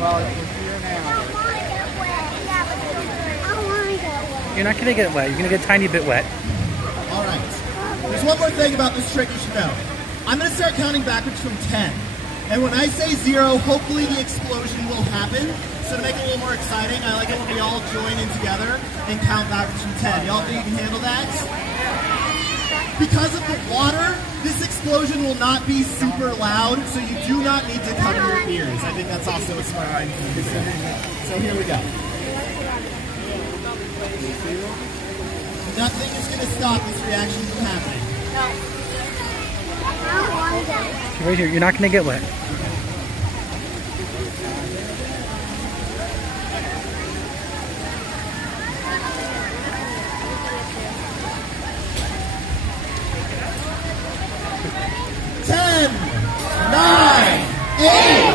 Well, it's here now. You're not gonna get wet. You're gonna get a tiny bit wet. All right. There's one more thing about this trick you should know. I'm going to start counting backwards from 10. And when I say 0, hopefully the explosion will happen. So to make it a little more exciting, I like it when we all join in together and count backwards from 10. Y'all think you can handle that? Because of the water, this explosion will not be super loud, so you do not need to cover your ears. I think that's also a smart idea. So here we go. Nothing is going to stop this reaction from happening. Right here. You're not gonna get wet. Ten, 9, 8,